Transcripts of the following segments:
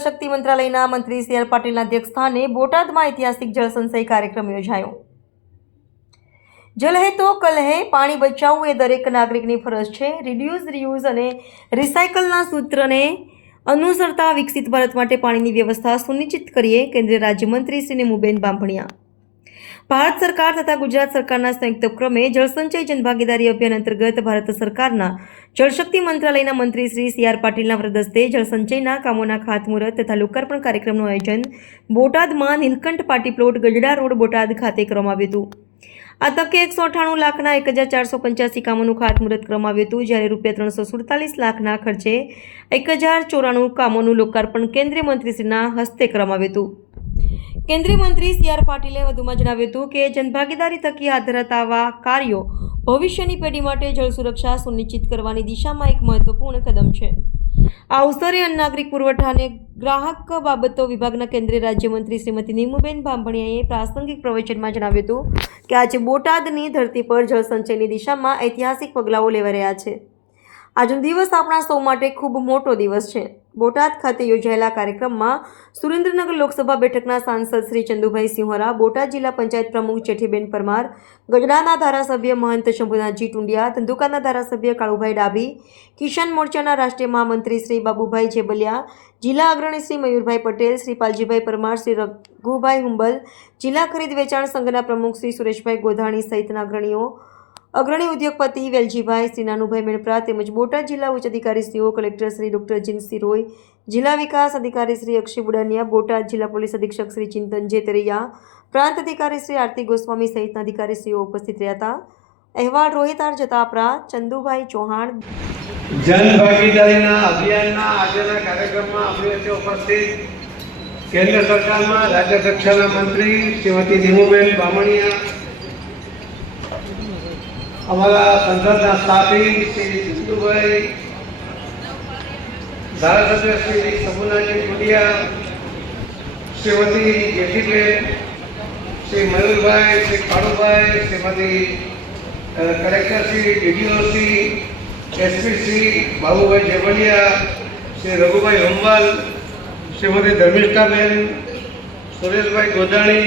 જળશક્તિ મંત્રાલયના મંત્રી C R પાટીલના અધ્યક્ષસ્થાને બોટાદમાં ઐતિહાસિક જળ સંચય કાર્યક્રમ યોજાયો। જલ હે તો કલ હે, પાણી બચાવવું એ દરેક નાગરિકની ફરજ છે। રિડ્યુસ, રિયુઝ અને રિસાયકલના સૂત્રને અનુસરતા વિકસિત ભારત માટે પાણીની વ્યવસ્થા સુનિશ્ચિત કરીએ। કેન્દ્રીય રાજ્યમંત્રી શ્રી નીમુબેન બાંભણિયા। ભારત સરકાર તથા ગુજરાત સરકારના સંયુક્ત ઉપક્રમે જળસંચય જનભાગીદારી અભિયાન અંતર્ગત ભારત સરકારના જળશક્તિ મંત્રાલયના મંત્રી શ્રી સી આર પાટીલના વરદસ્તે જળસંચયના કામોના ખાતમુહૂર્ત તથા લોકાર્પણ કાર્યક્રમનું આયોજન બોટાદમાં નીલકંઠ પાટી પ્લોટ, ગજડા રોડ, બોટાદ ખાતે કરવામાં આવ્યું હતું। આ તકે 198 લાખના 1485 કામોનું ખાતમુહૂર્ત કરવામાં આવ્યું હતું, જ્યારે ₹347 લાખના ખર્ચે 1094 કામોનું લોકાર્પણ કેન્દ્રીય મંત્રીશ્રીના હસ્તે કરવામાં આવ્યું હતું। કેન્દ્રીય મંત્રી સી આર પાટીલે વધુમાં જણાવ્યું હતું કે જનભાગીદારી થકી હાથ ધરાતા આવા કાર્યો ભવિષ્યની પેઢી માટે જળ સુરક્ષા સુનિશ્ચિત કરવાની દિશામાં એક મહત્વપૂર્ણ કદમ છે। આ અવસરે અન્ન નાગરિક પુરવઠા અને ગ્રાહક બાબતો વિભાગના કેન્દ્રીય રાજ્યમંત્રી શ્રીમતી નીમુબેન બાંભણિયાએ પ્રાસંગિક પ્રવચનમાં જણાવ્યું હતું કે આજે બોટાદની ધરતી પર જળ સંચયની દિશામાં ઐતિહાસિક પગલાઓ લેવાઈ રહ્યા છે। આજનો દિવસ આપણા સૌ માટે ખૂબ મોટો દિવસ છે। બોટાદ ખાતે યોજાયેલા કાર્યક્રમમાં સુરેન્દ્રનગર લોકસભા બેઠકના સાંસદ શ્રી ચંદુભાઈ સિંહોરા, બોટાદ જિલ્લા પંચાયત પ્રમુખ જેઠીબેન પરમાર, ગઢડાના ધારાસભ્ય મહંત શંભુનાથજી ટુંડિયા, ધંધુકાના ધારાસભ્ય કાળુભાઈ ડાભી, કિસાન મોરચાના રાષ્ટ્રીય મહામંત્રી શ્રી બાબુભાઈ જેબલિયા, જિલ્લા અગ્રણી શ્રી મયુરભાઈ પટેલ, શ્રી પાલજીભાઈ પરમાર, શ્રી રઘુભાઈ હુંબલ, જિલ્લા ખરીદ વેચાણ સંઘના પ્રમુખ શ્રી સુરેશભાઈ ગોધાણી સહિતના અગ્રણી ઉદ્યોગપતિ વેલજીભાઈ, શ્રી નાનુભાઈ મેણપ્રા તેમજ બોટાદ જિલ્લા ઉચ્ચ અધિકારીશ્રીઓ, કલેક્ટર શ્રી ડૉક્ટર જીનસી રોય, જિલ્લા વિકાસ અધિકારી શ્રી અક્ષય બુડાનિયા, બોટાદ જિલ્લા પોલીસ અધિક્ષક શ્રી ચિંતન જેતરિયા, પ્રાંત અધિકારી શ્રી આરતી ગોસ્વામી સહિતના અધિકારીશ્રીઓ ઉપસ્થિત રહ્યા હતા। અહેવાલ રોહિત આર જતાપરા, ચંદુભાઈ ચૌહાણ। જનભાગીદારીના અભિયાનના આજના કાર્યક્રમમાં આપણી વચ્ચે ઉપસ્થિત કેન્દ્ર સરકારમાં રાજ્ય કક્ષાના મંત્રી શ્રીમતી નીમુબેન બાંભણિયા, हमारा संसदना स्थापी श्री चंदुभाई, धारासभ्य Shri Shambhunathji Tundiya, Shrimati Jethiben, Shri Mayurbhai, Shri Kalubhai, Shrimati collector Shri DDO SP Shri Babubhai Jebaliya, Shri Raghubhai Humbal, Shrimati Dharmishthaben, Sureshbhai Godhani,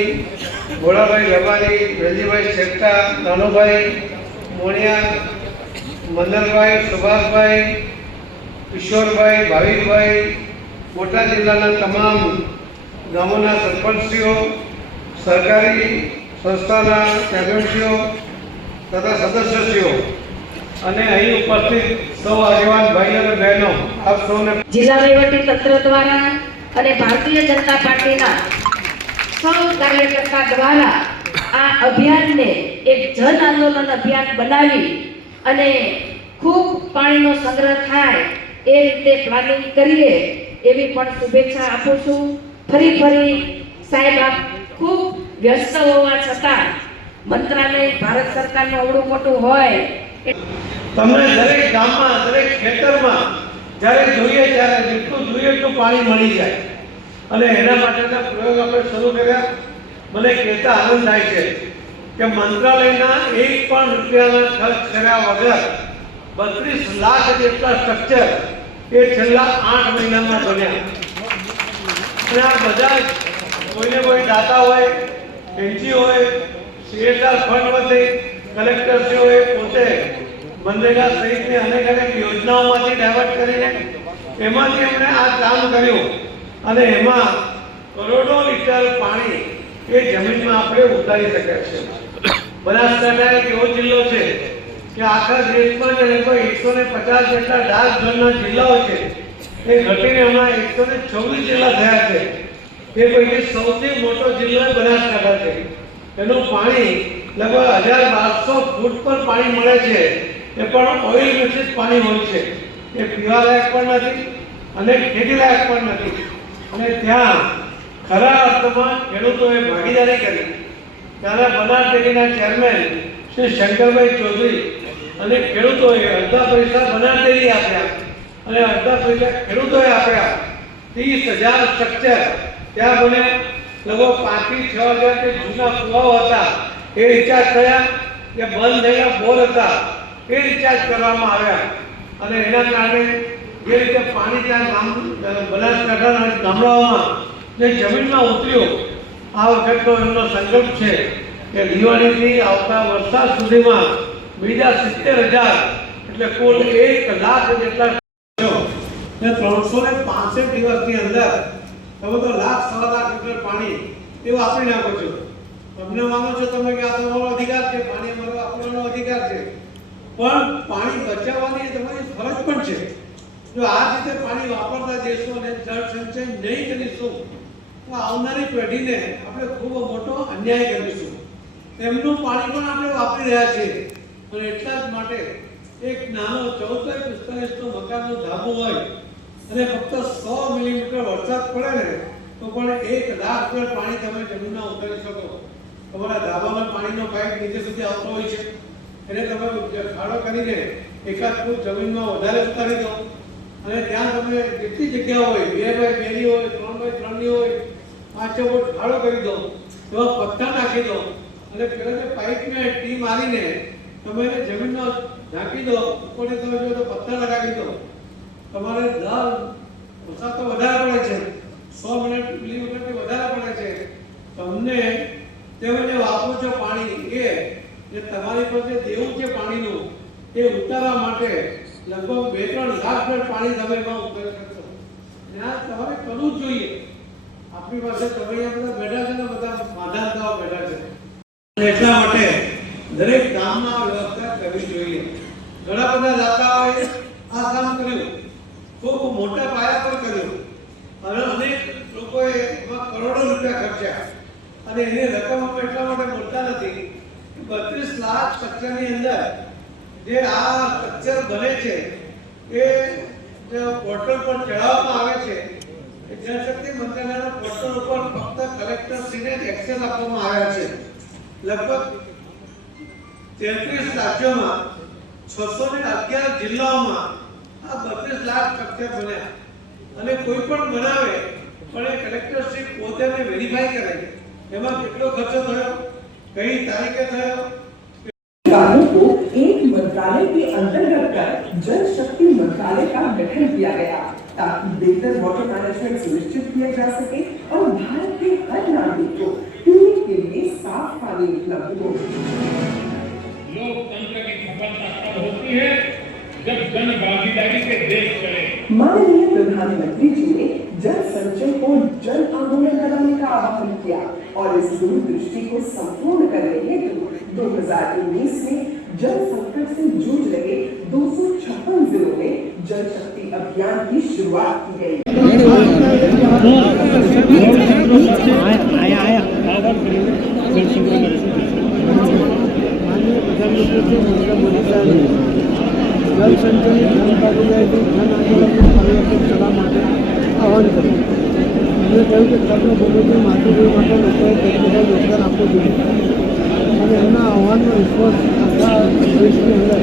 Bholabhai Labani, Veljibhai Shetta, Nanobhai Moniya, Mandalbhai, Subhashbhai, Kishorbhai, Bhavikbhai, Botad जिल्लाના તમામ ગામોના સરપંચશ્રીઓ, સરકારી સંસ્થાના ચેરમેનશ્રીઓ તથા સદસ્યશ્રીઓ અને અહીં ઉપસ્થિત સૌ આગેવાન ભાઈઓ અને બહેનો, આપ સૌને જિલ્લા વહીવટી તંત્ર દ્વારા અને ભારતીય જનતા પાર્ટીના સૌ કાર્યકર્તા દ્વારા આ અભિયાનને એક જન આંદોલન અભિયાન બનાવી અને ખૂબ પાણીનો સંગ્રહ થાય એ રીતે પ્લાનિંગ કરીએ એવી પણ શુભેચ્છા આપું છું। ફરી સાહેબ આપ ખૂબ વ્યસ્ત હોવા છતાં મંત્રાલય ભારત સરકારનું અવળું મોટું હોય તમને દરેક ગામમાં, દરેક ખેતરમાં જ્યારે જોઈએ ત્યારે જેટલું જોઈએ એટલું પાણી મળી જાય અને એના માટેના પ્રયોગ આપણે શરૂ કર્યા। મને કહેતા આનંદ થાય છે કે મંત્રાલયના એક પણ રૂપિયાના ખર્ચ કર્યા વગર 32 લાખ જેટલા સ્ટ્રક્ચર એ છેલ્લા 8 મહિનામાં બન્યા। અને આ બધા કોઈને કોઈ દાતા હોય, એનજીઓ હોય, CSR ફંડમાંથી કલેક્ટરશ્રીઓએ પોતે મનરેગા સહિતની અનેક યોજનાઓમાંથી ડાયવર્ટ કરીને એમાંથી એમણે આ કામ કર્યું અને એમાં કરોડો લીટર પાણી એ જમીનમાં આપણે ઉતારી શક્યા છે। બનાસકાંઠા એક એવો જિલ્લો છે કે આખા દેશમાં જે 150 જેટલા ડાર્ક ઝોનના જિલ્લાઓ છે એ ઘટીને હમણાં 126 જિલ્લા થયા છે। એ પૈકી સૌથી મોટો જિલ્લો બનાસકાંઠા છે। એનું પાણી લગભગ 1200 ફૂટ પર પાણી મળે છે, એ પણ ઓઇલ મિશ્રિત પાણી હોય છે। એ પીવા લાયક પણ નથી અને ખેતી લાયક પણ નથી અને ત્યાં ખરા અર્થમાં ખેડૂતોએ ભાગીદારી કરી। ત્યારે બનાસ ડેરીના ચેરમેન શ્રી શંકરભાઈ ચૌધરી અને ખેડૂતોએ અડધા પૈસા બનાસ ડેરી આપ્યા અને અડધા પૈસા ખેડૂતોએ આપ્યા। 30,000 સ્ટ્રક્ચર ત્યાં બને, લગભગ 5 થી 6 હજાર જે જૂના કુવાઓ હતા એ રિચાર્જ થયા, જે બંધ થયેલા બોર હતા એ રિચાર્જ કરવામાં આવ્યા અને એના કારણે જે રીતે પાણી ત્યાં બનાસકાંઠાના ગામડાઓમાં જે જમીનમાં ઉતર્યું, આ વખતનો એમનો સંકલ્પ છે કે દિવાળીથી આવતા વરસાદ સુધીમાં બીજા 70,000 એટલે કુલ 1 લાખ જેટલા 365 દિવસની અંદર તમે તો 1,00,000 લીટર પાણી એ વાપરી નાખો છો. તમને માનો છો તમે કે આ તમારો અધિકાર છે, પાણી અમારો વાપરવાનો અધિકાર છે, પણ પાણી બચાવવાની તમારી ફરજ પણ છે. જો આ રીતે પાણી વાપરતા જઈશું અને જળ સંચય નહીં કરીશું તો આવનારી પેઢીને આપણે ખૂબ મોટો અન્યાય કરીશું. એમનું પાણી પણ આપણે વાપરી રહ્યા છીએ અને એટલા જ માટે એક નાનો 14-45 મકાનનો ધાબો હોય અને ફક્ત 100 મિલીમીટર વરસાદ પડે ને તો પણ 1 લાખ લીટર પાણી તમે જમીનમાં ઉતારી શકો. તમારા ધાબામાં પાણીનો પાઇપ નીચે સુધી આવતો હોય છે, એને તમે ખાડો કરીને એકાદ ફૂટ જમીનમાં વધારે ઉતારી દો અને ત્યાં તમે જેટલી જગ્યા હોય 2x2 ની હોય, 3x3 ની હોય, 5 ફૂટ ખાડો કરી દો, એમાં પથ્થર નાખી દો અને પેલા જે પાઇપને ટી મારીને તમે એને જમીનમાં ઢાંકી દો, ઉપરથી તમે જો તો પથ્થર લગાવી દો. તમારે દર વરસાદ તો વધારે પડે છે, 100 મિલીમીટરથી વધારે પડે છે. તમને તમે જે વાપરો છો પાણી એ તમારી પાસે દેવું છે પાણીનું એ ઉતારવા માટે લગભગ 2-3 લાખ લીટર પાણી તમે એમાં ઉતારી શકશો. ત્યાં તમારે કરવું જ જોઈએ. આપણી પાસે તમે અહીંયા બધા બેઠા છે ને, બધા માધાનતાઓ બેઠા છે. એટલા માટે દરેક ગામમાં વ્યવસ્થા કરવી જોઈએ. ઘણા બધા દાતાઓએ આ કામ કર્યું, ખૂબ મોટા પાયા પર કર્યું અને અનેક લોકોએ એમાં કરોડો રૂપિયા ખર્ચ્યા અને એની રકમ અમે એટલા માટે બોલતા નથી કે 32 લાખ સ્ટ્રક્ચરની અંદર જે આ સ્ટ્રક્ચર બને છે એ જે પોર્ટલ પર ચડાવવામાં આવે છે એ જળશક્તિ મંત્રાલયના પોર્ટલ ઉપર ફક્ત કલેક્ટરશ્રીને જ એક્સેસ આપવામાં આવ્યા છે. લગભગ 33 રાજ્યોમાં 611 જિલ્લાઓમાં આ 32 લાખ સ્ટ્રક્ચર બન્યા અને કોઈ પણ બનાવે પણ એ કલેક્ટરશ્રી પોતે વેરીફાઈ કરે એમાં કેટલો ખર્ચો થયો, કઈ તારીખે થયો. अधिकारियों को एक मंत्रालय के अंतर्गत कर जल शक्ति मंत्रालय का गठन किया गया ताकि बेहतर वाटर मैनेजमेंट सुनिश्चित किया जा सके और भारत के हर नागरिक को पीने के लिए साफ पानी उपलब्ध हो. लोकतंत्र की सफलता तब होती है जब जन भागीदारी के देश चले. माननीय प्रधानमंत्री जी ने जल संचय को जन आंदोलन बनाने का आह्वान किया और इस दूरदृष्टि को संपूर्ण करने हेतु 2019 में जल संकट से जूझ रहे 256 जिलों में जल शक्ति अभियान की शुरुआत की गई. જલ સંચયની જનભાગીદારીથી જન આંદોલનનું પરિવર્તન કરવા માટે આહ્વાન કર્યું. એમણે કહ્યું કે કર્મભૂમિથી માતૃભૂમિ માટે લોકોએ તેટલું યોગદાન આપવું જોઈએ અને એમના આહ્વાનનો રિસ્પોન્સ આખા દેશની અંદર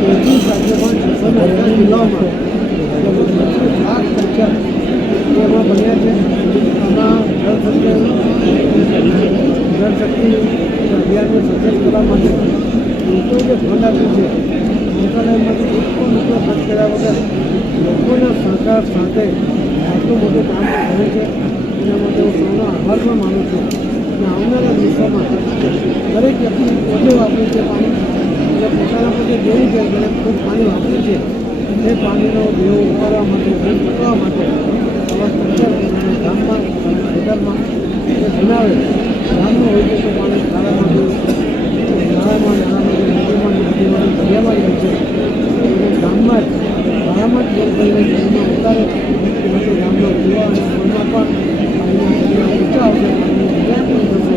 33 રાજ્યોમાં 611 જિલ્લાઓમાં લગભગ 32 લાખ સ્ટ્રક્ચર એમાં બન્યા છે. આમાં જળ શક્તિ અભિયાનને સક્સેસ કરવા માટે લોકોએ જે ફંડ આપ્યું છે મંત્રાલયમાંથી એક પણ રૂપિયો ખર્ચ કર્યા વગર લોકોના સહકાર સાથે આટલું મોટું કામ કરે છે. એના માટે હું સૌનો આભાર પણ માનું છું અને આવનારા દિવસોમાં દરેક વ્યક્તિ પોતે વાપર્યું છે પાણી એટલે પોતાના પોતે જેવું છે જેને ખૂબ પાણી વાપર્યું છે એ પાણીનો દેવો ઉતારવા માટે બિલ ચૂકવવા માટે આવા સ્ટ્રક્ચર ગામમાં ખેતરમાં એ બનાવે. ગામનું હોય છે તો પાણી શાળામાં નાળામાં નદીમાં દરિયામાં જાય છે અને ગામમાં જ શાળામાં જ જલ કરીને જમીનમાં ઉતારે એનાથી ગામનો પીવા અને ફળમાં પણ પાણીના ઊંચા આવશે, પાણીનું વિજ્ઞાન પણ થશે.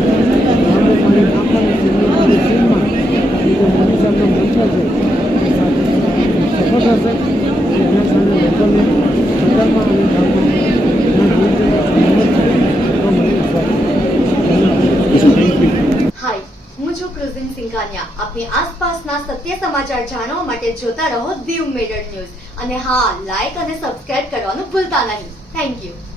ગામનું પાણી નાખવાની પાણી સીમમાં એ જે મોદી સાહેબનો મંત્ર છે સફળ થશે. એના કારણે લોકોને સરકારમાં અને ગામમાં હાય, હું છું ક્રુઝિન સિંઘાનિયા. આપની આસપાસના સત્ય સમાચાર જાણવા માટે જોતા રહો દીવ મિરર ન્યૂઝ અને હા, લાઈક અને સબસ્ક્રાઇબ કરવાનું ભૂલતા નહીં. Thank you.